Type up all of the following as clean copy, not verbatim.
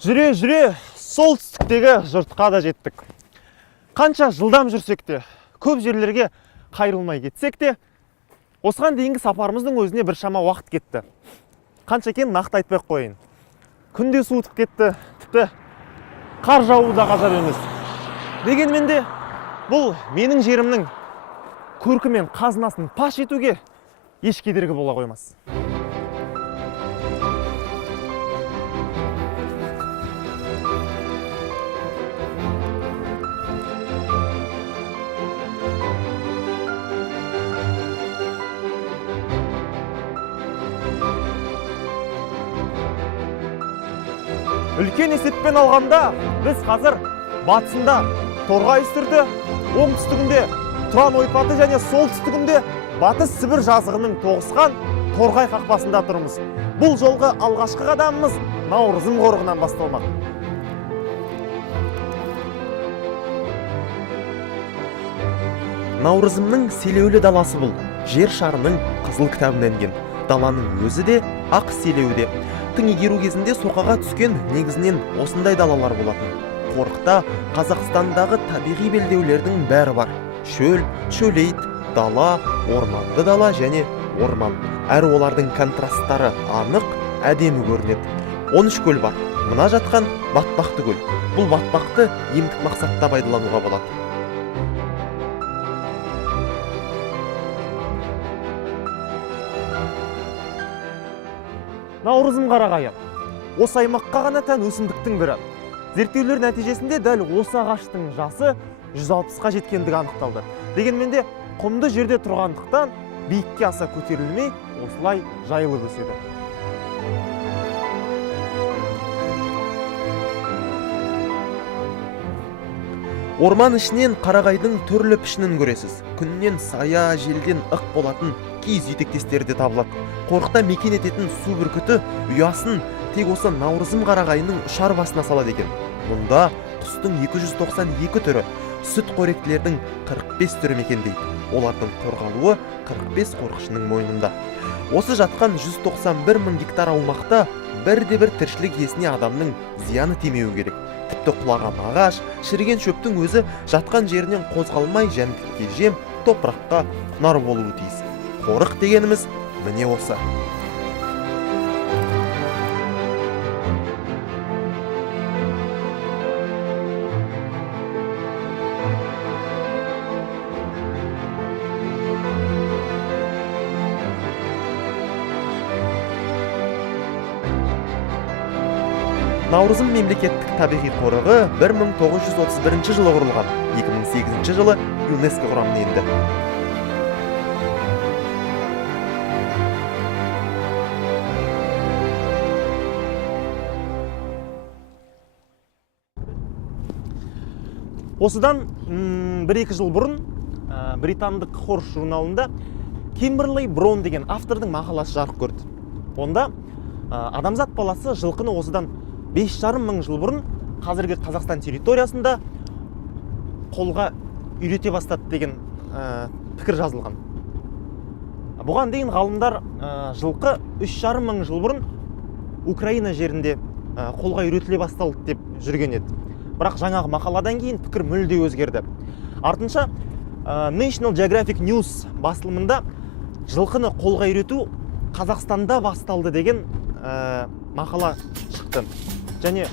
Жүре солтүстіктегі жұртқа да жеттік. Қанша жылдам жүрсек те, көп жерлерге қайрылмай кетсек те, осыған дейінгі сапарымыздың өзіне біршама уақыт кетті. Қанша екенін нақты айтпай қойын. Күнде суытып кетті, тіпті қар жаууы да ғажап емес. Дегенмен де бұл менің жерімнің көркі мен қазынасын паш етуге еш кедергі бола қоймас. Үлкен есеппен алғанда, біз қазір батысында Торғай үстірті, оңтүстігінде Тұран ойпаты және солтүстігінде Батыс Сібір жазығының тоғысқан Торғай қақпасында тұрмыз. Бұл жолғы алғашқы қадамымыз Наурызым қорығынан басталмақ. Наурызымның селеулі даласы бұл. Жер шарының қызыл кітабынан енген. Даланың өзі де ақ селеуде. Тың игеру кезінде соқаға түскен негізінен осындай далалар болатын. Қорықта Қазақстандағы табиғи белдеулердің бәрі бар. Шөл, шөлейт, дала, орманды дала және орман. Әрі олардың контрасттары анық, әдемі көрінеді. 13 көл бар. Мына жатқан батпақты көл. Бұл батпақты емдік мақсатта пайдалануға болады. Наурызым қарағайы. Осы аймаққа ғана тән өсімдіктің бірі. Зерттеулер нәтижесінде дәл осы ағаштың жасы 160-қа жеткендігі анықталды. Дегенмен де құмды жерде тұрғандықтан биікке аса көтерілмей, осылай жайылып өседі. Орман ішінен қарағайдың түрлі пішінін көресіз. Күннен сая, желден ық болатын киіз үйтектестері де табылады. Қорықта мекен ететін су бүркіті ұясын тек осы Наурызым қарағайының ұшар басына салады екен. Мұнда құстың 292 түрі, сүт қоректілердің 45 түрі мекендейді. Олардың қорғалуы 45 қорықшының мойнында. Осы жатқан 191 мың гектар аумақта бірде-бір тіршілік иесіне адамның зияны тимеуі керек. Тіпті құлаған ағаш, шіріген шөптің өзі жатқан жерінен қозғалмай жәндікке жем, топыраққа құнар болуы тиіс. Қорық дегеніміз міне осы. Наурызым мемлекеттік табиғи қорығы 1931 жылы құрылған, 2008 жылы ЮНЕСКО құрамына енді. Осыдан 1-2 жыл бұрын британдық Хорс журналында Кимберли Браун деген автордың мақаласы жарық көрді. Онда адамзат баласы жылқыны осыдан 5,5 мың жыл бұрын қазіргі Қазақстан территориясында қолға үйрете бастады деген пікір жазылған. Бұған дейін ғалымдар жылқы 3,5 мың жыл бұрын Украина жерінде қолға үйретіле басталды деп жүрген еді. Бірақ жаңағы мақаладан кейін пікір мүлде өзгерді. Артынша National Geographic News басылымында жылқыны қолға үйрету Қазақстанда басталды деген мақала шықты. Және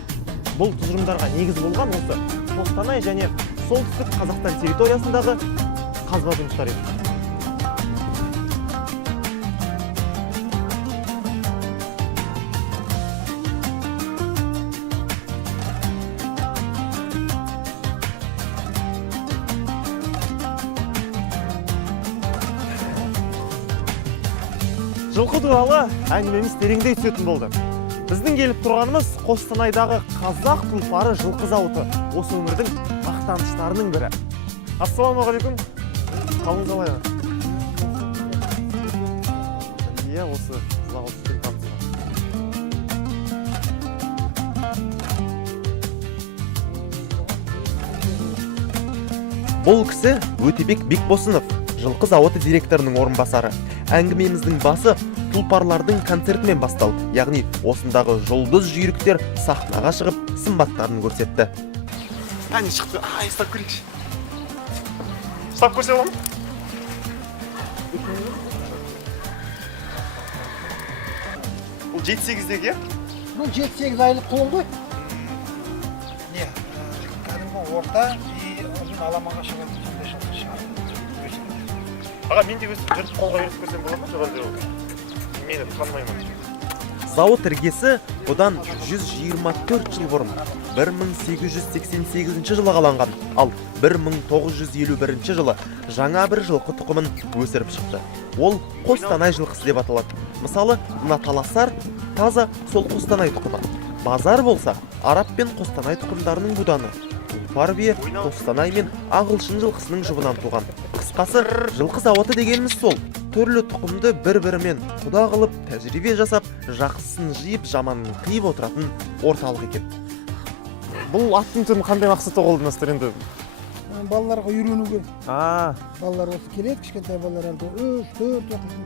бұл тұжырымдарға негіз болған осы Қостанай және солтүстік Қазақстан территориясындағы қазба жұмыстары еді. Жылқы туралы әңгімеміз тереңдей түсетін болды. Біздің келіп тұрғанымыз Қостанайдағы қазақ тұлпары жылқы зауыты. Осы өңірдің мақтаныштарының бірі. Ассалаумағалейкум. Қалыңыз қалай? Иә, осы зауыттың танысыға. Бұл кісі Өтебек Бекбосынов, жылқы зауыты директорының орынбасары. әңгімеміздің басы тұлпарлардың концертімен басталды. Яғни осындағы жұлдыз жүйріктер сахнаға шығып сымбаттарын көрсетті. Әне шықты. Ұстап көрейікші. Ұстап көрсе бола ма? Бұл 7-8-дегі, е? Бұл 7-8 айлық қол ғой. Не? Кәдімгі орта ұзын аламанға шығатын сондай жылқы шығарды. Аға, мен де өстіп жүріп қолға үйретіп көрсем бола ма? Жоғалды мені танымаймын. Зауыт іргесі бұдан 124 жыл бұрын 1888 жылы қаланған, ал 1951 жылы жаңа бір жылқы тұқымын өсіріп шықты. Ол Қостанай жылқысы деп аталады. Мысалы, мына таласар таза сол Қостанай тұқымы. Базар болса, Араб пен Қостанай тұқымдарының буданы. Тұлпар бие Қостанай мен Ағылшын жылқысының жұбынан туған. Қысқасы, жылқы зауыты дегеніміз сол. Түрлі тұқымды бір-бірімен құда қылып, тәжірибе жасап, жақсысын жиып, жаманын қиып отыратын орталық екен. Бұл аттың түрін қандай мақсатта қолданасыздар енді? Балаларға үйренуге. Балалар осы келеді, кішкентай балалар әлде 3-4 оқитын.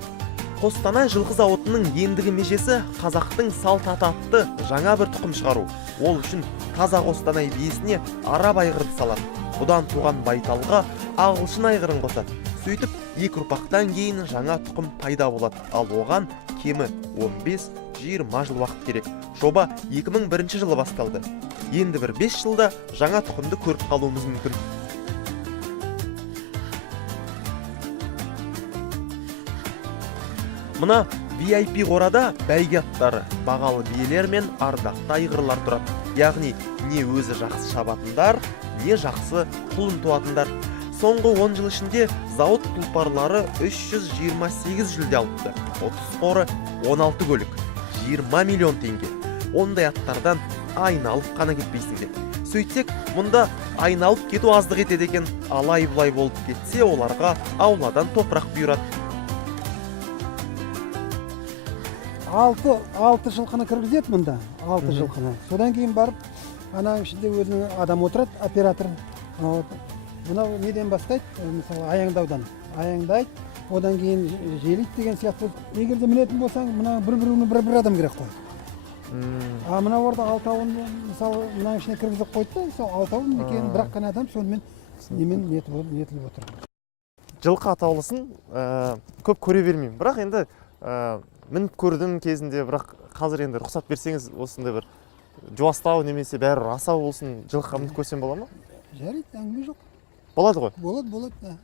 Қостанай жылқы зауытының ендігі межесі қазақтың салт атты жаңа бір тұқым шығару. Ол үшін таза Қостанай биесіне араб айғырды салады. Бұдан туған байталға ағылшын айғырын қосады. Сөйтіп, екі ұрпақтан кейін жаңа тұқым пайда болады. Ал оған кемі 15-20 жыл уақыт керек. Жоба 2001 жылы басталды. Енді бір 5 жылда жаңа тұқымды көріп қалуымыз мүмкін. Мына VIP қорада бәйге аттары, бағалы биелер мен ардақты айғырлар тұрады. Яғни, не өзі жақсы шабатындар, не жақсы құлын туатындар. Соңғы 10 жыл ішінде зауыт тұлпарлары 328 жүлде алыпты. 30 қоры 16 көлік, 20 миллион теңге. Ондай аттардан айналып қана кетпейсіңдер. Сөйтсек, мұнда айналып кету аздық етеді екен. Алай-бұлай болып кетсе, оларға ауладан топырақ бұйырады. 6 жылқыны кіргізеді мұнда, 6 жылқыны. Содан кейін барып, ананың ішінде өзінің адам отырады, оператор. Мынау неден бастайды? Мысалы, аяңдаудан. Аяңдайды, одан кейін желейді деген сияқты. Егер де мінетін болсаң, мына бір адам керек қой. Мына орда алтауын, мысалы, мынаның ішіне кіргізіп қойды, мысалы, алтауын екенін бірақ қана адам сонымен нетіліп отыр. Жылқы атаулысын көп көре бермеймін. Бірақ енді мініп көрдім кезінде, бірақ қазір енді рұқсат берсеңіз, осындай бір жуастау немесе бәрі асау болсын, жылқыға мініп көрсем бола ма? Жарайды, әңгіме жоқ. Болады ғой? Болады.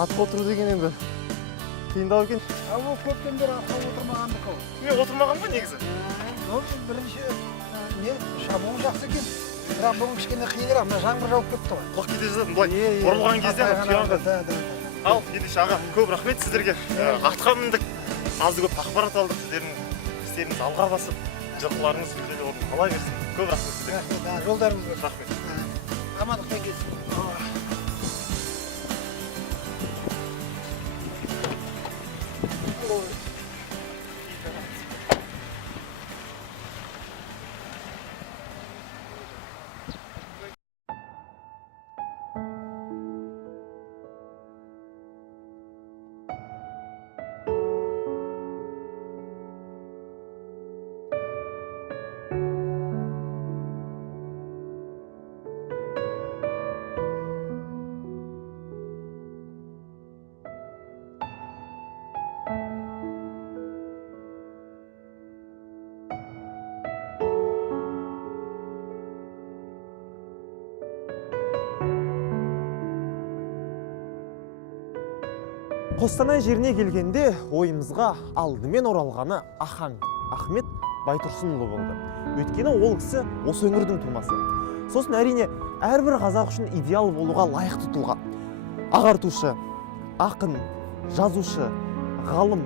Атқа отыру деген енді қиындау екен. Ол көптен бері атқа отырмағандық ол. Мен отырмаған ба негізі? Бірінші шабуы жақсы екен. Бірақ бүгін кішкене қиынырақ, мына жаңбыр жауып кетті ғой. Құлақ кете жаздадым былай. Бұрылған кезде қиянға. Ал, ендеше аға, көп рахмет сіздерге. Атқа міндік, азды көп ақпарат алдық. Сіздердің істеріңіз алға басып, жылқыларыңыз жүлделі орын ала берсін. Көп рахмет сіздерге. Жолдарыңыз рахмет. Амандықпен келсін. Қостанай жеріне келгенде ойымызға алдымен оралғаны Ахаң Ахмет Байтұрсынұлы болды. Өйткені ол кісі осы өңірдің тумасы. Сосын әрине әрбір қазақ үшін идеал болуға лайықты тұлға. Ағартушы, ақын, жазушы, ғалым,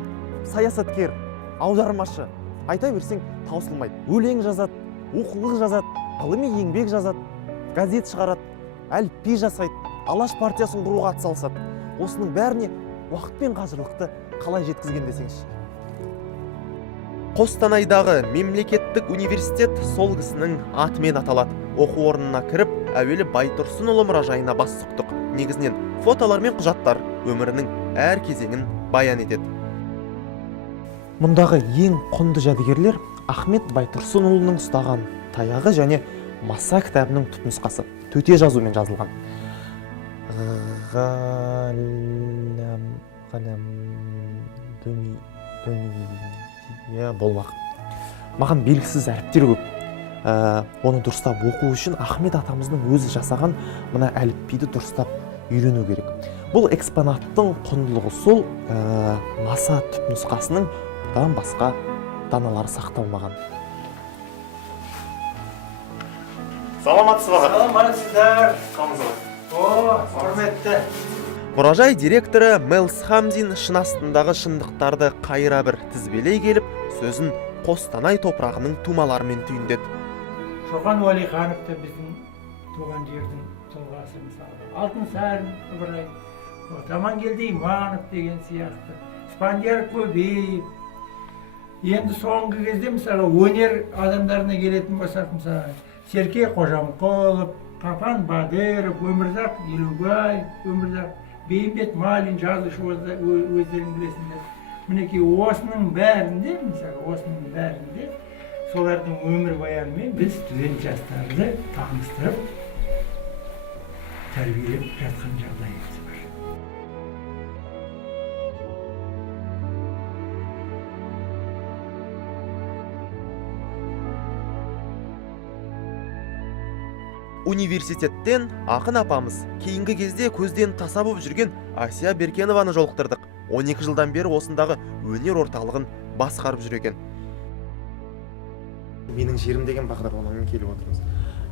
саясаткер, аудармашы, айта берсең таусылмайды. Өлең жазады, оқулық жазады, ғылыми еңбек жазады, газет шығарады, әліпби жасайды, Алаш партиясын құруға атсалысады. Осының бәріне уақыт пен қажырлықты қалай жеткізген десеңші? Қостанайдағы мемлекеттік университет сол кісінің атымен аталады. Оқу орнына кіріп, әуелі Байтұрсынұлы мұражайына бас сұқтық. Негізінен фотолар мен құжаттар өмірінің әр кезеңін баян етеді. Мұндағы ең құнды жәдігерлер Ахмет Байтұрсынұлының ұстаған таяғы және Маса кітабының түпнұсқасы. Төте жазумен жазылған. Болмақ. Маған белгісіз әріптер көп. Оны дұрыстап оқу үшін Ахмет атамыздың өзі жасаған мына әліпбиді дұрыстап үйрену керек. Бұл экспонаттың құндылығы сол, Маса түпнұсқасының бұдан басқа даналары сақталмаған. Саламатсыз аға. Саламатсыздар. Қалыңыз. Құрметті. Мұражай директоры Мэлс Хамзин шын астындағы шындықтарды қайыра бір тізбелей келіп, сөзін Қостанай топырағының тумаларымен түйіндеді. Шоқан Уәлихановты біздің туған жердің тұлғасы мысалы. Алтынсарин Ыбырай, Амангелді Иманов деген сияқты. Спандияр Көбеев. Енді соңғы кезде мысалы өнер адамдарына келетін болсақ, мысалы Серке Қожамқұлов, Қапан Бадыров, Өмірзақ Елубай, Өмірзақ Бейімбет Малин жазушы өздерің білесіңдер. Мінекей осының бәрінде, мысалы осының бәрінде солардың өмір баянымен біз студент жастарды таныстырып, тәрбиелеп жатқан жағдайымыз бар. Университеттен ақын апамыз кейінгі кезде көзден таса болып жүрген Асия Беркенованы жолықтырдық. 12 жылдан бері осындағы өнер орталығын басқарып жүр екен. Менің жерім деген бағдарламамен келіп отырмыз.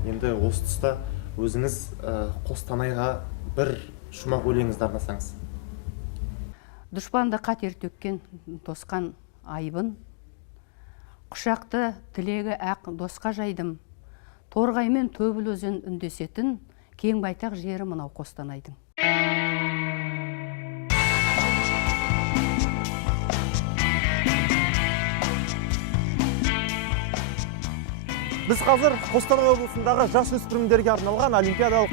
Енді осы тұста өзіңіз Қостанайға бір шумақ өлеңіңізді арнасаңыз. Дұшпанды қатер төккен тосқан айбын, құшақты тілегі ақ досқа жайдым. Торғаймен Төбіл өзен үндесетін кең байтақ жері мынау Қостанайдың. Біз қазір Қостанай облысындағы жас өспірімдерге арналған олимпиадалық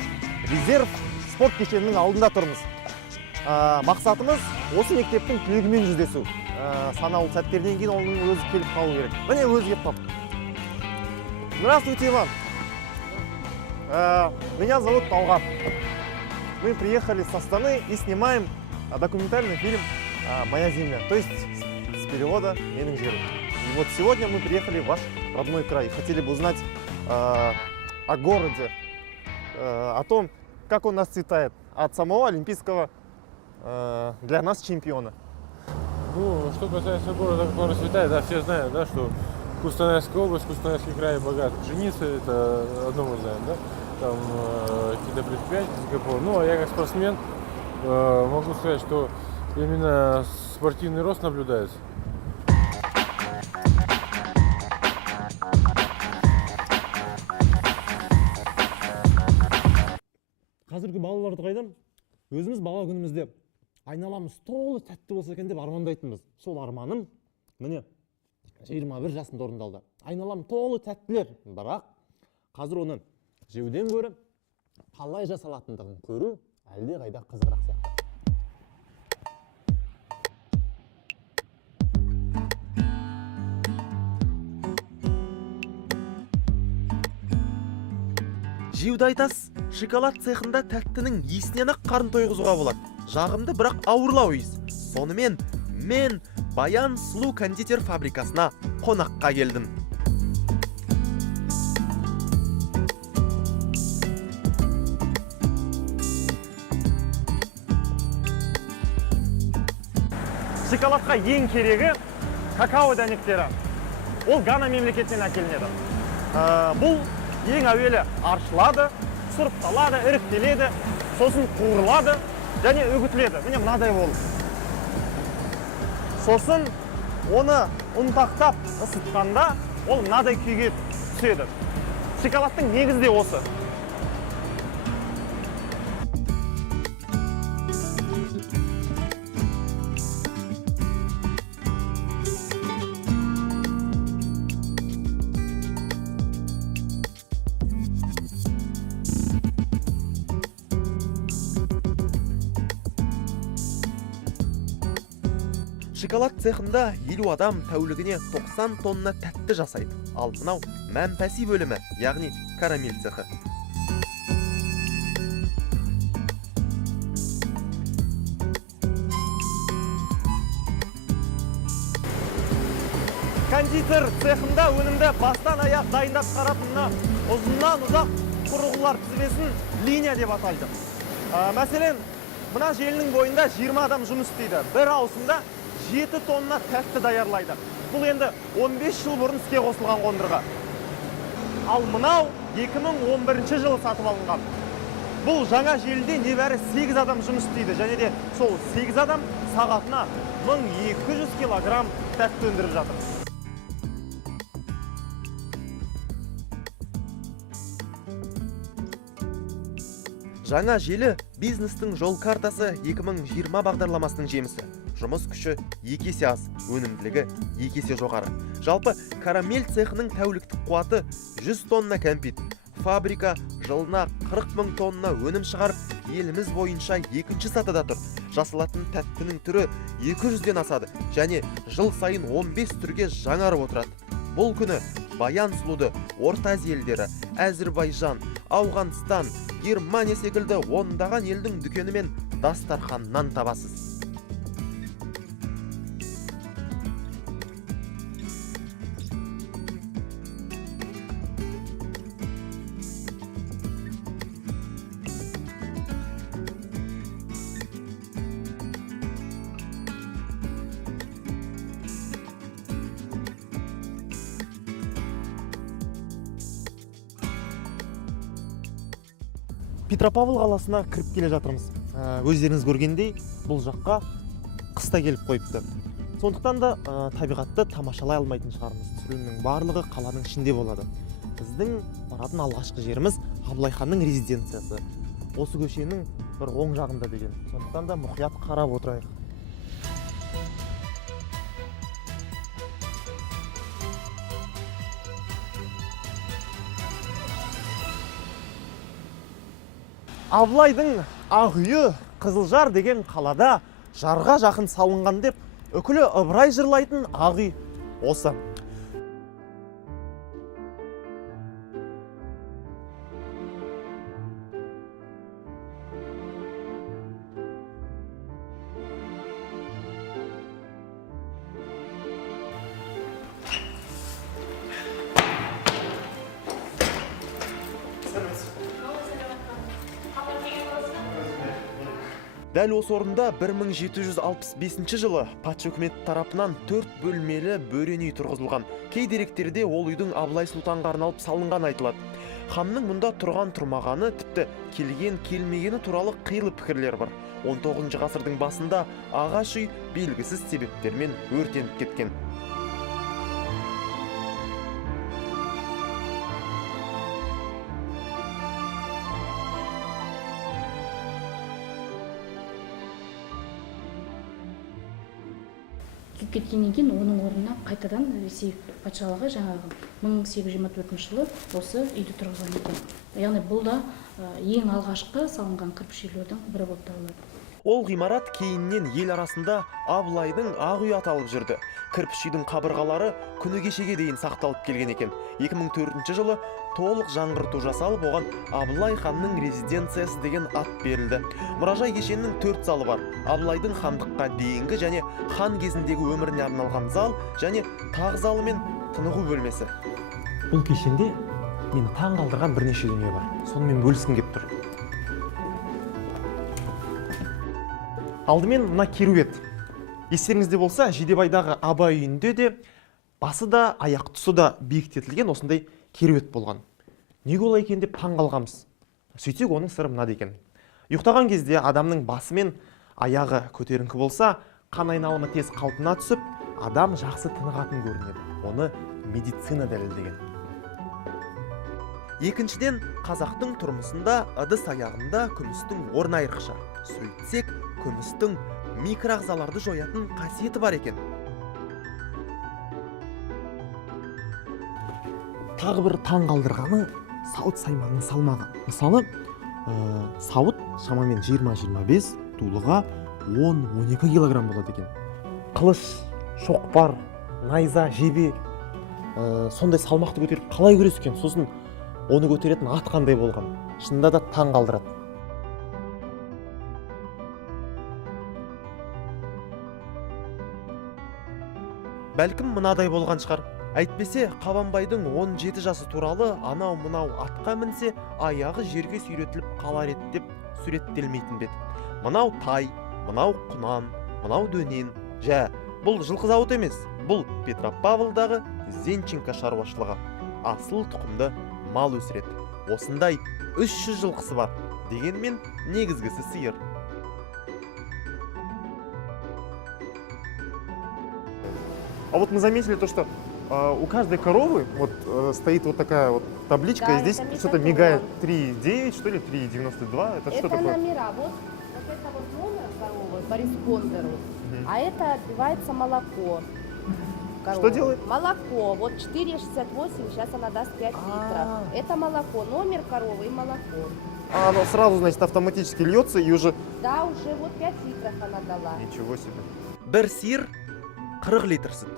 резерв спорт кешенінің алдында тұрмыз. Мақсатымыз осы мектептің түлегімен жүздесу. Санаулы сәттерден кейін оның өзі келіп қалу керек. Міне өзі келіп қалды. Здравствуйте, Иван. Меня зовут Талғат. Мы приехали с Астаны и снимаем документальный фильм «Моя земля», то есть с перевода «Менің жерім». И вот сегодня мы приехали в ваш родной край и хотели бы узнать о городе, о том, как он расцветает от самого олимпийского для нас чемпиона. Ну, что касается города, как он расцветает, да, все знают, да, что Кустанайская область, Кустанайский край богат пшеницей, это одно мы знаем, да, там какие-то предприятия, Сингапур. Ну, а я как спортсмен могу сказать, что именно спортивный рост наблюдается. Қазіргі балаларды қайдам? Өзіміз бала күнімізде айналамыз толы тәтті болса екен деп армандайтынбыз. Сол арманым міне 21 жасында орындалды. Айналам толы тәттілер, бірақ қазір оны жеуден гөрі қалай жасалатындығын көру әлде қайда қызығырақ сияқты. Жеуді айтас, шоколад цехында тәттінің иісінен-ақ қарын тойғызуға болады. Жағымды, бірақ ауырлау иіс. Сонымен мен Баян сұлу кондитер фабрикасына қонаққа келдім. Шоколадқа ең керегі какао дәнектері. Ол Гана мемлекетінен әкелінеді. Бұл ең әуелі аршылады, сұрыпталады, іріктеледі, сосын қуырылады және үгітіледі. Міне мынадай болып. Сосын оны ұнтақтап ысытқанда ол мынадай күйге түседі. Шоколадтың негізі де осы. Шоколад цехында 50 адам тәулігіне 90 тонна тәтті жасайды. Ал мынау мәмпәси бөлімі, яғни карамель цехы. Кондитер цехында өнімді бастан аяқ дайындап шығаратын ұзыннан ұзақ құрылғылар тізбесін линия деп атайды. Мәселен, мына желінің бойында 20 адам жұмыс істейді. Бір ауысымда 7 тонна тәтті даярлайды. Бұл енді 15 жыл бұрын іске қосылған қондырғы. Ал мынау 2011 жылы сатып алынған. Бұл жаңа желіде небәрі 8 адам жұмыс істейді, және де сол 8 адам сағатына 1200 килограмм тәтті өндіріп жатыр. Жаңа желі бизнестің жол картасы 2020 бағдарламасының жемісі. Жұмыс күші 2 есе аз, өнімділігі 2 есе жоғары. Жалпы карамель цехының тәуліктік қуаты 100 тонна кәмпит. Фабрика жылына 40 000 тонна өнім шығарып, еліміз бойынша 2-ші сатыда тұр. Жасалатын тәттінің түрі 200-ден асады, және жыл сайын 15 түрге жаңарып отырады. Бұл күні Баян сұлуды Орта Азия елдері, Әзірбайжан, Ауғанстан, Германия секілді ондаған елдің дүкені мен дастарханнан табасыз. Петропавл қаласына кіріп келе жатырмыз. Өздеріңіз көргендей, бұл жаққа қыста келіп қойыпты. Сондықтан да табиғатты тамашалай алмайтын шығармыз. Түсірілімнің барлығы қаланың ішінде болады. Біздің баратын алғашқы жеріміз Абылай ханның резиденциясы. Осы көшенің бір оң жағында деген. Сондықтан да мұқият қарап отырайық. Абылайдың ақ үйі Қызылжар деген қалада жарға жақын салынған деп үкілі ыбырай жырлайтын ақ үй осы. Дәл осы орында 1765 жылы патша үкіметі тарапынан 4 бөлмелі бөрен үй тұрғызылған. Кей деректерде ол үйдің Абылай сұлтанға арналып салынған айтылады. Ханның мұнда тұрған-тұрмағаны, тіпті келген-келмегені туралы қилы пікірлер бар. 19 ғасырдың басында ағаш үй белгісіз себептермен өртеніп кеткен. кеткеннен кейін оның орнына қайтадан Ресей патшалығы жаңағы 1824 жылы осы үйді тұрғызған екен. Яғни бұл да ең алғашқы салынған кірпіш үйлердің бірі болып табылады. Ол ғимарат кейіннен ел арасында Абылайдың ақ үй аталып жүрді. Кірпіш үйдің қабырғалары күні кешеге дейін сақталып келген екен. 2004 жылы толық жаңғырту жасалып, оған Абылай ханның резиденциясы деген ат берілді. Мұражай кешенінің 4 залы бар. Абылайдың хандыққа дейінгі және хан кезіндегі өміріне арналған зал және тақ залы мен тынығу бөлмесі. Бұл кешенде мені таң қалдырған бірнеше дүние бар. Сонымен бөліскім келіп тұр. Алдымен мына керует. Естеріңізде болса, Жидебайдағы Абай үйінде де басы да, аяқ тұсы да биіктетілген осындай керует болған. Неге олай екен деп таң қалғанбыз. Сөйтсек, оның сыры мынада екен. Ұйықтаған кезде адамның басы мен аяғы көтеріңкі болса, қан айналымы тез қалпына түсіп, адам жақсы тынығатын көрінеді. Оны медицина дәлелдеген. Екіншіден, қазақтың тұрмысында ыдыс аяғында күмістің орны айрықша. Сөйтсек, күмістің микроағзаларды жоятын қасиеті бар екен. Тағы бір таң қалдырғаны сауыт сайманның салмағы. Мысалы, сауыт шамамен 20-25, тулыға 10-12 килограмм болады екен. Қылыш, шоқпар, найза, жебе сондай салмақты көтеріп қалай күрескен? Сосын оны көтеретін ат қандай болған? Шынында да таң қалдырады. Бәлкім мынадай болған шығар. Әйтпесе, Қабанбайдың 17 жасы туралы анау-мынау атқа мінсе, аяғы жерге сүйретіліп қалар еді деп суреттелмейтін бет. Мынау тай, мынау құнан, мынау дөнен. Бұл жылқы зауыты емес, бұл Петропавлдағы Зенченко шаруашылығы. Асыл тұқымды мал өсіреді. Осындай 300 жылқысы бар. Дегенмен негізгісі сиыр. А вот мы заметили то, что у каждой коровы стоит вот такая вот табличка, Да, и здесь это что-то метатрон. мигает 3,9, что ли, 3,92. Это что Это такое? номера. Вот это вот номер коровы по респондеру, а это отбивается молоко. Что делает? Молоко. Вот 4,68, сейчас она даст 5 литров. Это молоко, номер коровы и молоко. А оно сразу, значит, автоматически льется и уже... Да, уже вот 5 литров она дала. Ничего себе. Бір сиыр 40 литр сүт,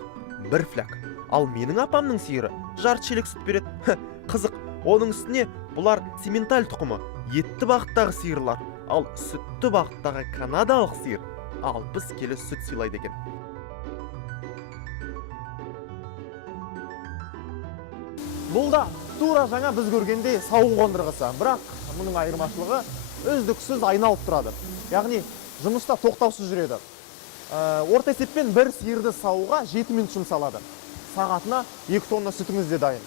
бір фляк. Ал менің апамның сиыры жарты шелек сүт береді. Қызық, оның үстіне бұлар цементаль тұқымы, етті бағыттағы сиырлар. Ал сүтті бағыттағы канадалық сиыр 60 келі сүт сыйлайды екен. Бұл да тура жаңа біз көргендей сауын қондырғысы. Бірақ мұның айырмашылығы үздіксіз айналып тұрады. Яғни жұмыста тоқтаусыз жүреді. Орта есеппен бір сиырды сауға 7 минут жұмсалады. Сағатына 2 тонна сүтіңіз де дайын.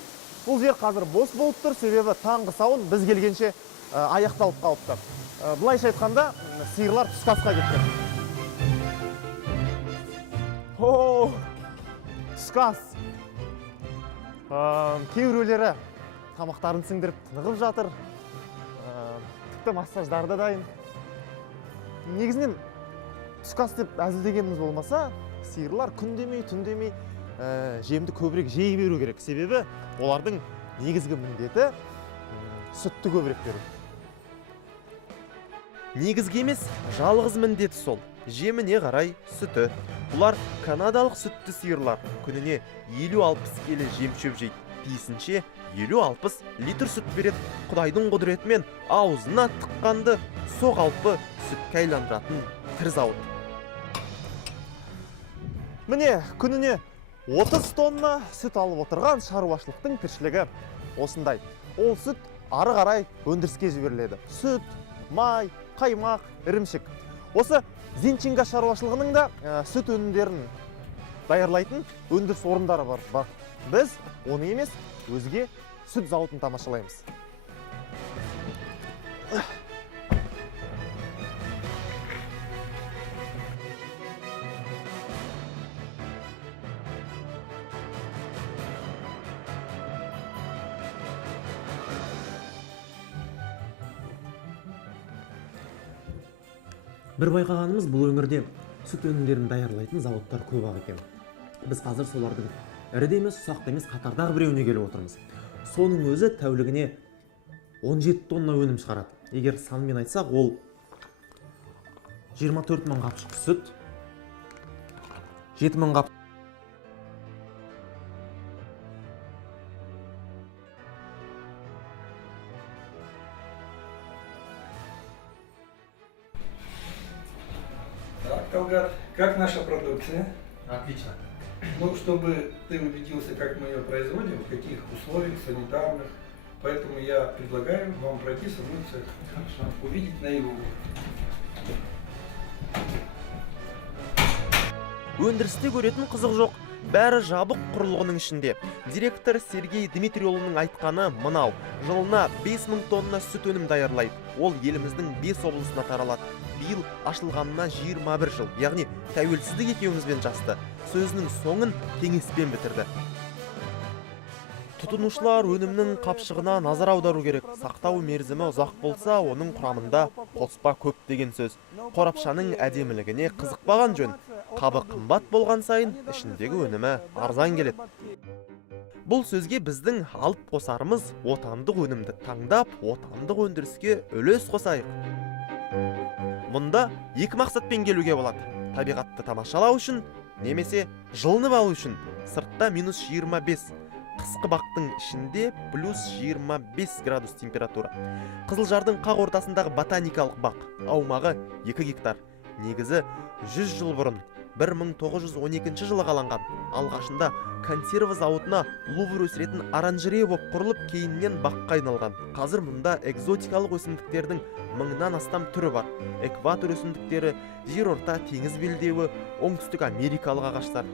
Бұл жер қазір бос болып тұр, себебі таңғы сауын біз келгенше аяқталып қалыпты. Былайша айтқанда, сиырлар түскі асқа кеткен. Түскі ас. Кейбіреулері тамақтарын сіңдіріп тынығып жатыр. Тіпті массаждары да дайын. Негізінен түскі ас деп әзілдегеніміз болмаса, сиырлар күн демей, түн демей жемді көбірек жей беру керек. Себебі олардың негізгі міндеті сүтті көбірек беру. Негізгі емес, жалғыз міндеті сол. Жеміне қарай сүті. Бұлар канадалық сүтті сиырлар. Күніне 50-60 келі жем-шөп жейді. Тиісінше 50-60 литр сүт береді. Құдайдың құдіретімен аузына тыққанды соғалпы сүтке айландыратын тір зауыт. Міне, күніне 30 тонна сүт алып отырған шаруашылықтың тіршілігі осындай. Ол сүт ары қарай өндіріске жіберіледі. Сүт, май, қаймақ, ірімшік. Осы Зенченко шаруашылығының да сүт өнімдерін даярлайтын өндіріс орындары бар. Біз оны емес, өзге сүт зауытын тамашалаймыз. Бір байқағанымыз, бұл өңірде сүт өнімдерін даярлайтын зауыттар көп ақ екен. Біз қазір солардың ірі емес, ұсақ емес қатардағы біреуіне келіп отырмыз. Соның өзі тәулігіне 17 тонна өнім шығарады. Егер санмен айтсақ, ол 24 мың қапшық сүт, 7 мың қап. Так, Талгат, как наша продукция? Отлично. Ну, чтобы ты убедился, как мы ее производим, в каких условиях санитарных. Поэтому я предлагаю вам пройти со мной цех. Увидеть наяву. Өндірісте көретін қызық жоқ. Бәрі жабық құрылғының ішінде. Директор Сергей Дмитриұлының айтқаны мынау: жылына 5000 тонна сүт өнім даярлайды. Ол еліміздің 5 облысына таралады. Биыл ашылғанына 21 жыл, яғни тәуелсіздік екеумізбен жасты. Сөзінің соңын кеңеспен бітірді. Тұтынушылар өнімнің қапшығына назар аудару керек. Сақтау мерзімі ұзақ болса, оның құрамында қоспа көп деген сөз. Қорапшаның әдемілігіне қызықпаған жөн. Қабы қымбат болған сайын, ішіндегі өнімі арзан келеді. Бұл сөзге біздің алып қосарымыз отандық өнімді таңдап, отандық өндіріске үлес қосайық. Мұнда екі мақсатпен келуге болады: табиғатты тамашалау үшін, немесе жылынып алу үшін. Сыртта -25, қысқы бақтың ішінде +25 градус температура. Қызылжардың қақ ортасындағы ботаникалық бақ, аумағы 2 гектар. Негізі 100 жыл бұрын 1912 жылы қаланған. Алғашында консерва зауытына лувр өсіретін оранжерея болып құрылып, кейіннен баққа айналған. Қазір мұнда экзотикалық өсімдіктердің 1000-нан астам түрі бар. Экватор өсімдіктері, жерорта теңіз белдеуі, оңтүстік америкалық ағаштар.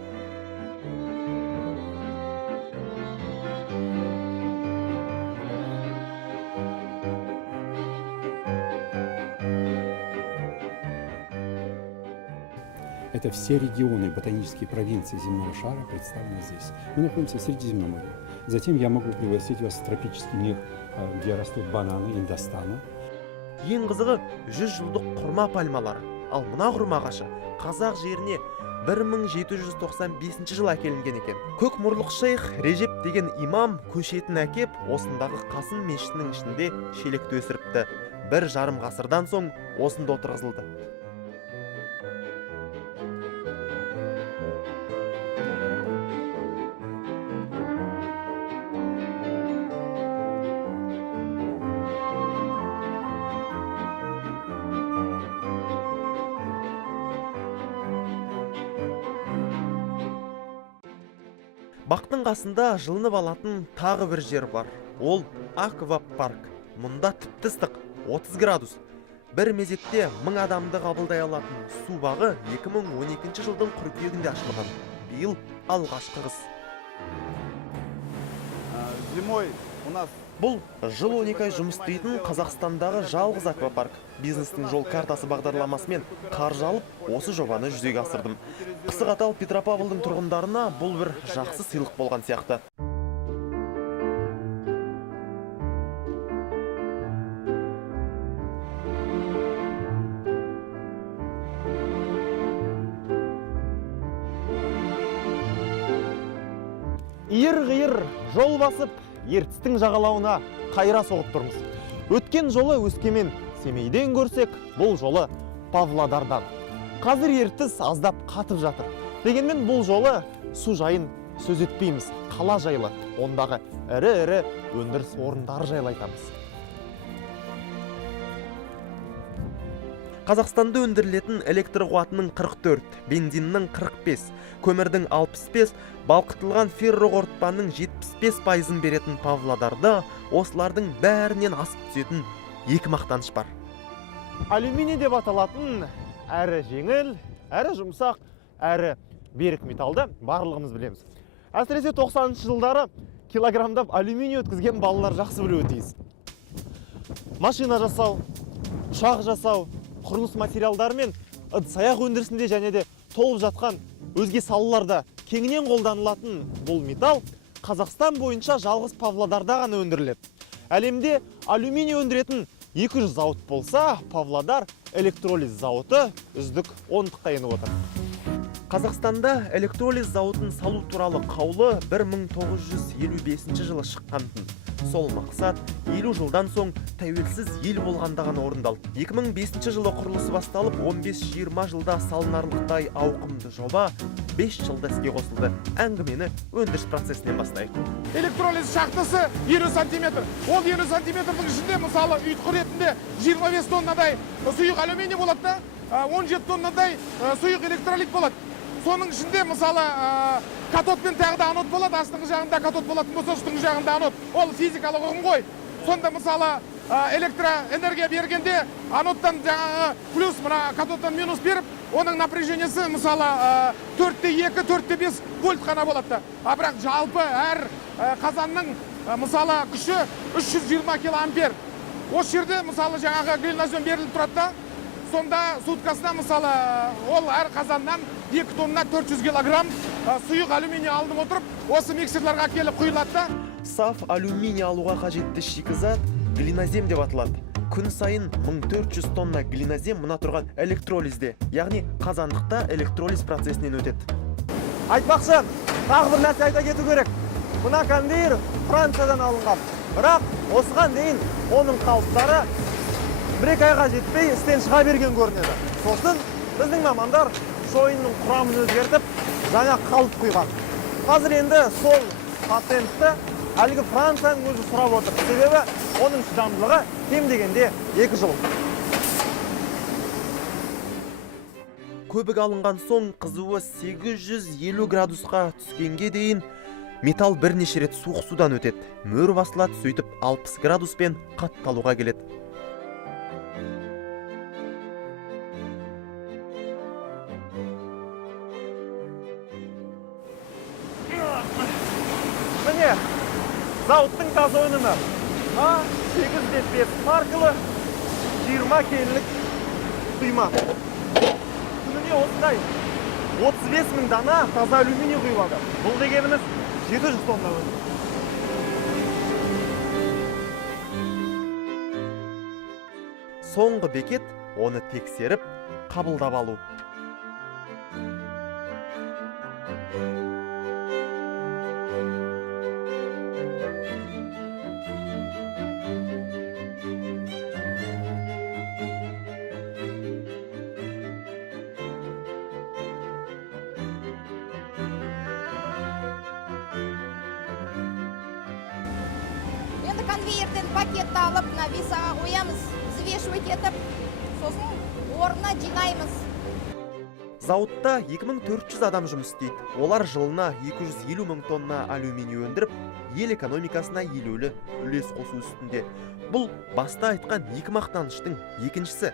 Это все регионы, ботанические провинции земного шара представлены здесь. Мы находимся в Средиземном море. Затем я могу пригласить вас в тропический мир, где растут бананы Индостана. Ең қызығы 100 жылдық құрма пальмалары. Ал мына құрма ағашы қазақ жеріне 1795 жыл әкелінген екен. Көк мұрлық шейх Режеп деген имам көшетін әкеп, осындағы Қасым мешітінің ішінде шелекті өсіріпті. 1,5 ғасырдан соң осында отырғызылды. Бақтың қасында жылынып алатын тағы бір жер бар. Ол аквапарк. Мұнда тіпті ыстық, 30 градус. Бір мезетте 1000 адамды қабылдай алатын су бағы 2012 жылдың қыркүйегінде ашылған. Биыл алғашқы қыс. Зимой у нас Бұл жыл 12 ай жұмыс істейтін Қазақстандағы жалғыз аквапарк. Бизнестің жол картасы бағдарламасымен қаржы алып, осы жобаны жүзеге асырдым. Қысы қатал Петропавлдың тұрғындарына бұл бір жақсы сыйлық болған сияқты. Иір-ғиыр жол басып, ертістің жағалауына қайра соғып тұрмыз. Өткен жолы Өскемен, Семейден көрсек, бұл жолы Павлодардан. Қазір ертіс аздап қатып жатыр. Дегенмен бұл жолы су жайын сөз етпейміз, қала жайлы, ондағы ірі-ірі өндіріс орындары жайлы айтамыз. Қазақстанда өндірілетін электр қуатының 44, бензиннің 45, көмірдің 65, балқытылған ферроқорытпаның 75%-ын беретін Павлодарда осылардың бәрінен асып түсетін екі мақтаныш бар. Алюминий деп аталатын әрі жеңіл, әрі жұмсақ, әрі берік металды барлығымыз білеміз. Әсіресе 90-шы жылдары килограммдап алюминий өткізген балалар жақсы білуі тиіс. Машина жасау, ұшақ жасау, құрылыс материалдары мен ыдыс-аяқ өндірісінде және де толып жатқан өзге салаларда кеңінен қолданылатын бұл металл Қазақстан бойынша жалғыз Павлодарда ғана өндіріледі. Әлемде алюминий өндіретін 200 зауыт болса, Павлодар электролиз зауыты үздік 10-ға еніп отыр. Қазақстанда электролиз зауытын салу туралы қаулы 1955 жылы шыққантын. Сол мақсат 50 жылдан соң тәуелсіз ел болғанда ғана орындалды. 2005 жылы құрылысы басталып, 15-20 жылда салынарлықтай ауқымды жоба 5 жылда іске қосылды. Әңгімені өндіріс процесінен бастайық. Электролиз шахтасы 20 сантиметр. Ол 20 сантиметрдің ішінде, мысалы, ұйытқы ретінде 25 тоннадай сұйық алюминий болады да, 17 тоннадай сұйық электролит болады. Соның ішінде, мысалы, катод пен тағы да анод болады, астыңғы жағында катод болатын болса, үстіңгі жағында анод. Ол физикалық ұғым ғой. Сонда, мысалы, электроэнергия бергенде анодтан жаңағы плюс, мына катодтан минус беріп, оның напряжениесі мысалы 4-2, 4-5 вольт қана болады. А бірақ жалпы әр қазанның мысалы күші 320 килоампер. Осы жерде мысалы жаңағы глинозем беріліп тұрады да, сонда суткасына мысалы ол әр қазаннан 2 тонна 400 килограмм сұйық алюминий алынып отырып, осы миксерларға келіп құйылады да. Саф алюминий алуға қажетті шикізат глинозем деп аталады. Күн сайын 1400 тонна глинозем мына тұрған электролизде, яғни қазандықта электролиз процесінен өтеді. Айтпақшы, тағы бір нәрсе айта кету керек. Мына конвейер Франциядан алынған. Бірақ осыған дейін оның қалыптары 1-2 айға жетпей істен шыға берген көрінеді. Сосын біздің мамандар шойынның құрамын өзгертіп, жаңа қалып құйған. Қазір енді сол патентті әлгі Францияның өзі сұрап отыр. Себебі оның шыдамдылығы кем дегенде 2 жыл. Көбік алынған соң қызуы 850 градусқа түскенге дейін металл бірнеше рет суық судан өтеді. Мөр басылады, сөйтіп 60 градуспен қатталуға келеді. Міне, зауыттың таза өнімі. А805 маркалы 20 келілік құйма. Күніне осындай 35 000 дана таза алюминий құйылады. Бұл дегеніміз 700 тонна өнім. Соңғы бекет оны тексеріп, қабылдап алу. Енді конвейерден пакетті алып, мына весаға қоямыз, взвешивать етіп, сосын орнына жинаймыз. Зауытта 2400 адам жұмыс істейді. Олар жылына 250 000 тонна алюминий өндіріп, ел экономикасына елеулі үлес қосу үстінде. Бұл баста айтқан 2 мақтаныштың екіншісі.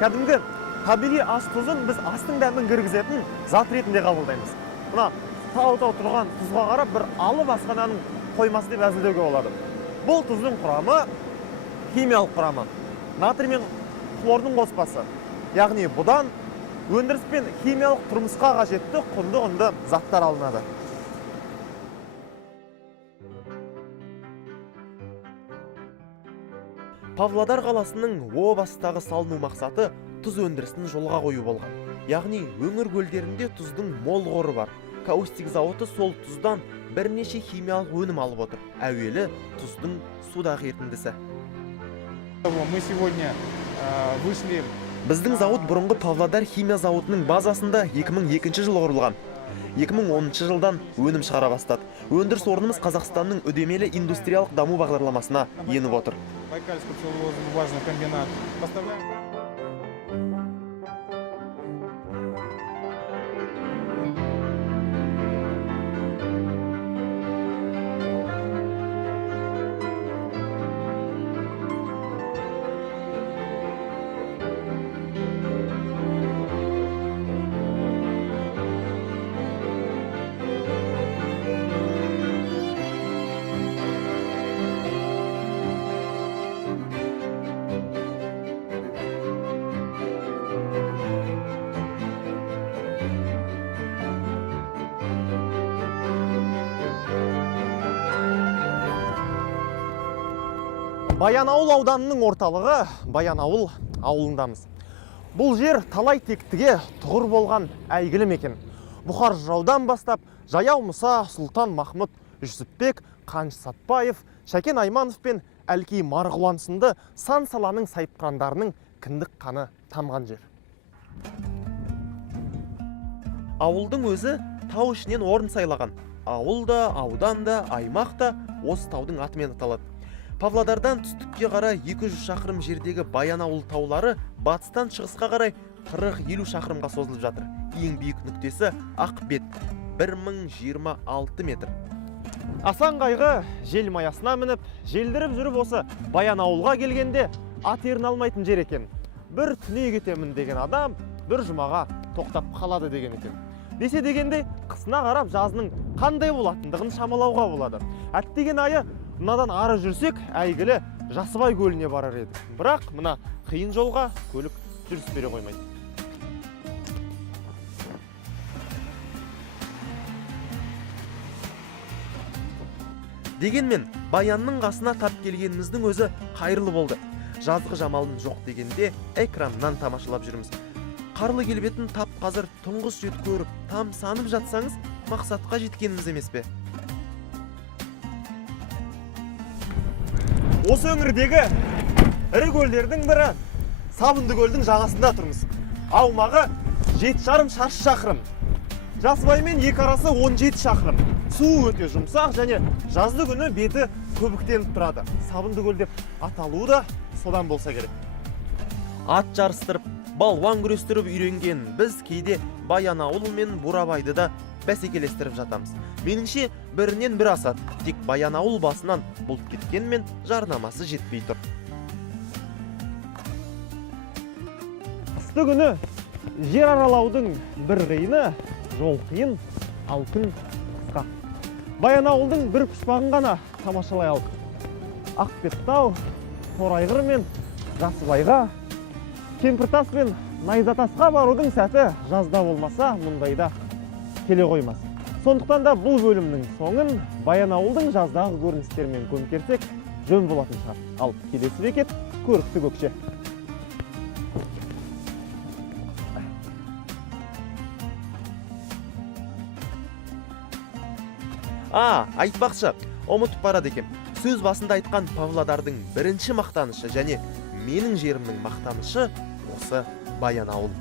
Кәдімгі табиғи ас тұзын біз астың дәмін кіргізетін зат ретінде қабылдаймыз. Мына тау-тау тұрған тұзға қарап бір алып асхананың қоймасы деп әзілдеуге болады. Бұл тұздың құрамы химиялық құрамы. Натрий мен хлордың қоспасы. Яғни бұдан өндіріс пен химиялық тұрмысқа қажетті құнды заттар алынады. Павлодар қаласының О бастағы салыну мақсаты тұз өндірісін жолға қою болған. Яғни өңір көлдерінде тұздың мол қоры бар. Каустик зауыты сол тұздан бірнеше химиялық өнім алып отыр. Әуелі тұздың судағы ерітіндісі. Біздің зауыт бұрынғы Павлодар химия зауытының базасында 2002 жылы құрылған. 2010 жылдан өнім шығара бастады. Өндіріс орнымыз Қазақстанның үдемелі индустриялық даму бағдарламасына еніп отыр. Байкальский целлулозно-бумажный комбинат. Баянауыл ауданының орталығы Баянауыл ауылындамыз. Бұл жер талай тектіге тұғыр болған әйгілі мекен. Бұхар жыраудан бастап Жаяу Мұса, Сұлтан Махмұд Жүсіпбек, Қаныш Сатпаев, Шәкен Айманов пен Әлкей Марғұлан сынды сан саланың сайыпқырандарының кіндік қаны тамған жер. Ауылдың өзі тау ішінен орын сайлаған. ауыл да, аудан да, аймақ та осы таудың атымен аталады. Павлодардан түстікке қарай 200 шақырым жердегі Баянауыл таулары батыстан шығысқа қарай 40-50 шақырымға созылып жатыр. Ең биік нүктесі Ақбет 1026 метр. Асан қайғы жел маясына мініп, желдіріп жүріп осы Баянауылға келгенде ат ерін алмайтын жер екен. Бір түней кетемін деген адам бір жұмаға тоқтап қалады деген екен. Десе дегенде қысына қарап жазының қандай болатындығын шамалауға болады. Әттеген айы мынадан ары жүрсек, әйгілі Жасыбай көліне барар едік. Бірақ мына қиын жолға көлік жүріс бере қоймайды. Дегенмен, Баянның қасына тап келгеніміздің өзі қайырлы болды. Жазғы жамалын жоқ дегенде экраннан тамашалап жүрміз. Қарлы келбетін тап қазір тұңғыс рет көріп, тамсанып жатсаңыз, мақсатқа жеткеніміз емес пе? Осы өңірдегі ірі көлдердің бірі Сабынды көлдің жағасында тұрмыз. Аумағы 7,5 шаршы шақырым. Жасыбай мен екі арасы 17 шақырым. Су өте жұмсақ және жазды күні беті көбіктеніп тұрады. Сабынды көл деп аталуы да содан болса керек. Ат жарыстырып, балуан күрестіріп үйренген біз кейде Баянауыл мен Бурабайды да бәсекелестіріп жатамыз. Меніңше бірінен бір асат, тек Баянауыл басынан бұлт кеткенмен жарнамасы жетпей тұр. Қысты күні жер аралаудың бір қиыны, жол қиын, ал күн қысқа. Баянауылдың бір пұшпағын ғана тамашалай алдық. Ақбеттау, Торайғыр мен Жасыбайға, Кемпіртас пен Найзатасқа барудың сәті жазда болмаса, мұндайда келе қоймас. Сондықтан да бұл бөлімнің соңын Баянауылдың жаздағы көріністермен көмкерсек жөн болатын шығар. Ал келесі бекет Көрікті көкше. Айтпақшы, ұмытып барады екем. Сөз басында айтқан Павлодардың бірінші мақтанышы және менің жерімнің мақтанышы осы Баянауыл.